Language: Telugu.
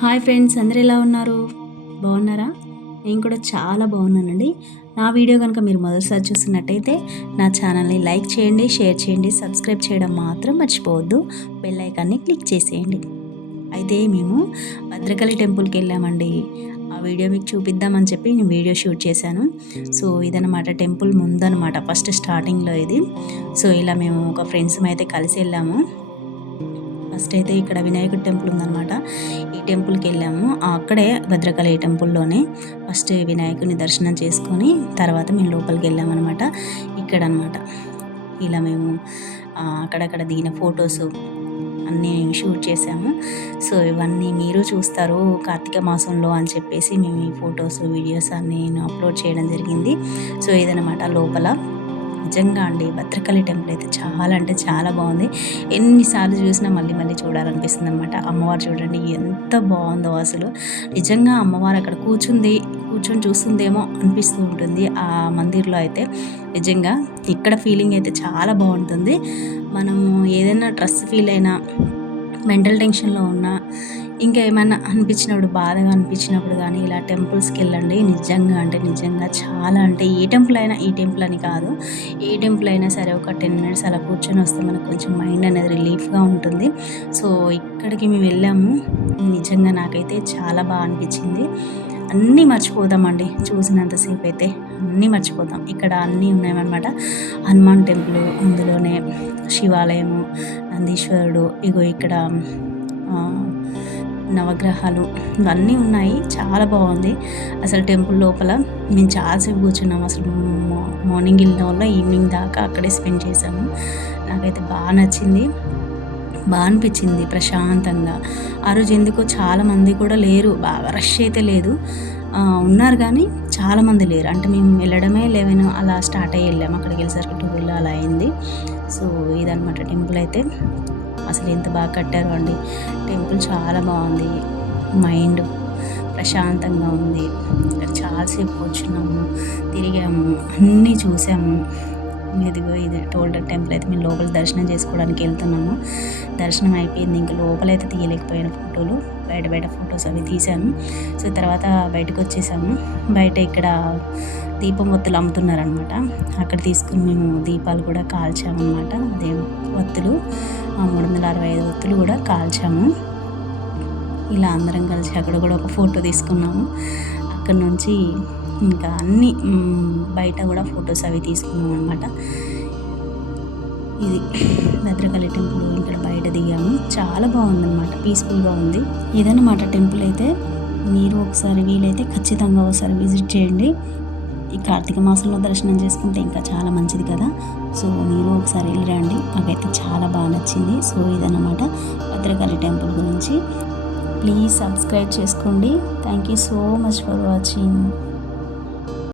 హాయ్ ఫ్రెండ్స్ అందరు ఎలా ఉన్నారు? బాగున్నారా? నేను కూడా చాలా బాగున్నానండి. నా వీడియో కనుక మీరు మొదటిసారి చూస్తున్నట్టయితే నా ఛానల్ని లైక్ చేయండి షేర్ చేయండి సబ్స్క్రైబ్ చేయడం మాత్రం మర్చిపోవద్దు. బెల్ ఐకాన్ని క్లిక్ చేసేయండి. అయితే మేము భద్రకాళి టెంపుల్కి వెళ్ళామండి. ఆ వీడియో మీకు చూపిద్దామని చెప్పి నేను వీడియో షూట్ చేశాను. సో ఇదనమాట టెంపుల్ ముందనమాట ఫస్ట్ స్టార్టింగ్లో ఇది. సో ఇలా మేము ఒక ఫ్రెండ్స్ అయితే కలిసి వెళ్ళాము. ఫస్ట్ అయితే ఇక్కడ వినాయకుడి టెంపుల్ ఉందన్నమాట. టెంపుల్కి వెళ్ళాము. అక్కడే భద్రకాళి టెంపుల్లోనే ఫస్ట్ వినాయకుని దర్శనం చేసుకొని తర్వాత మేము లోపలికి వెళ్ళామన్నమాట. ఇక్కడ అనమాట ఇలా మేము అక్కడక్కడ దిగిన ఫొటోస్ అన్నీ షూట్ చేసాము. సో ఇవన్నీ మీరు చూస్తారు కార్తీక మాసంలో అని చెప్పేసి మేము ఈ ఫొటోస్ వీడియోస్ అన్నీ నేను అప్లోడ్ చేయడం జరిగింది. సో ఇదనమాట లోపల నిజంగా అండి. భద్రకాళి టెంపుల్ అయితే చాలా అంటే చాలా బాగుంది. ఎన్నిసార్లు చూసినా మళ్ళీ మళ్ళీ చూడాలనిపిస్తుంది అనమాట అమ్మవారు చూడండి ఎంత బాగుందో అసలు. నిజంగా అమ్మవారు అక్కడ కూర్చుంది కూర్చొని చూస్తుందేమో అనిపిస్తూ ఉంటుంది. ఆ మందిర్లో అయితే నిజంగా ఇక్కడ ఫీలింగ్ అయితే చాలా బాగుంటుంది. మనము ఏదైనా డ్రెస్ ఫీల్ అయినా మెంటల్ టెన్షన్లో ఉన్నా ఇంకా ఏమైనా అనిపించినప్పుడు బాధగా అనిపించినప్పుడు కానీ ఇలా టెంపుల్స్కి వెళ్ళండి. నిజంగా అంటే నిజంగా చాలా అంటే ఏ టెంపుల్ అయినా ఈ టెంపుల్ అని కాదు. ఏ టెంపుల్ అయినా సరే ఒక టెన్ మినిట్స్ అలా కూర్చొని వస్తే మనకు కొంచెం మైండ్ అనేది రిలీఫ్గా ఉంటుంది. సో ఇక్కడికి మేము వెళ్ళాము. నిజంగా నాకైతే చాలా బాగా అనిపించింది. అన్నీ మర్చిపోతామండి. చూసినంతసేపు అయితే అన్నీ మర్చిపోతాం. ఇక్కడ అన్నీ ఉన్నాయన్నమాట. హనుమాన్ టెంపుల్ అందులోనే శివాలయము నందీశ్వరుడు ఇగో ఇక్కడ నవగ్రహాలు ఇవన్నీ ఉన్నాయి. చాలా బాగుంది. అసలు టెంపుల్ లోపల మేము చాలాసేపు కూర్చున్నాము. అసలు మార్నింగ్ వెళ్ళిన వల్ల ఈవినింగ్ దాకా అక్కడే స్పెండ్ చేసాము నాకైతే బాగా నచ్చింది. బాగా అనిపించింది ప్రశాంతంగా. ఆ రోజు ఎందుకో చాలామంది కూడా లేరు. బాగా రష్ అయితే లేదు. ఉన్నారు కానీ చాలామంది లేరు. అంటే మేము వెళ్ళడమే లెవెన్ అలా స్టార్ట్ అయ్యి వెళ్ళాము. అక్కడికి వెళ్ళేసరికి టూ అలా అయింది. సో ఇదనమాట టెంపుల్ అయితే. అసలు ఎంత బాగా కట్టారో అండి. టెంపుల్ చాలా బాగుంది. మైండ్ ప్రశాంతంగా ఉంది. ఇక్కడ చాలాసేపు కూర్చున్నాము తిరిగాము అన్నీ చూసాము. ఇదిగో ఇది టోల్డర్ టెంపుల్ అయితే మేము లోపల దర్శనం చేసుకోవడానికి వెళ్తున్నాము. దర్శనం అయిపోయింది. ఇంకా లోపలైతే తీయలేకపోయిన ఫోటోలు బయట బయట ఫొటోస్ అవి తీసాను సో తర్వాత బయటకు వచ్చేసాము. బయట ఇక్కడ దీపం ఒత్తులు అమ్ముతున్నారనమాట అక్కడ తీసుకుని మేము దీపాలు కూడా కాల్చామన్నమాట. అదే ఒత్తులు మూడు వందల అరవై ఐదు ఒత్తులు కూడా కాల్చాము. ఇలా అందరం కలిసి అక్కడ కూడా ఒక ఫోటో తీసుకున్నాము. అక్కడ నుంచి ఇంకా అన్ని బయట కూడా ఫొటోస్ అవి తీసుకున్నాం అనమాట ఇది భద్రకాళి టెంపుల్ ఇక్కడ బయట దిగాము. చాలా బాగుందన్నమాట పీస్ఫుల్గా ఉంది. ఇదన్నమాట టెంపుల్ అయితే మీరు ఒకసారి వీలైతే ఖచ్చితంగా ఒకసారి విజిట్ చేయండి. ఈ కార్తీక మాసంలో దర్శనం చేసుకుంటే ఇంకా చాలా మంచిది కదా. సో మీరు ఒకసారి వెళ్ళి రండి. నాకైతే చాలా బాగా నచ్చింది. సో ఇదన్నమాట భద్రకాళి టెంపుల్ గురించి. ప్లీజ్ సబ్స్క్రైబ్ చేసుకోండి. Thank you so much for watching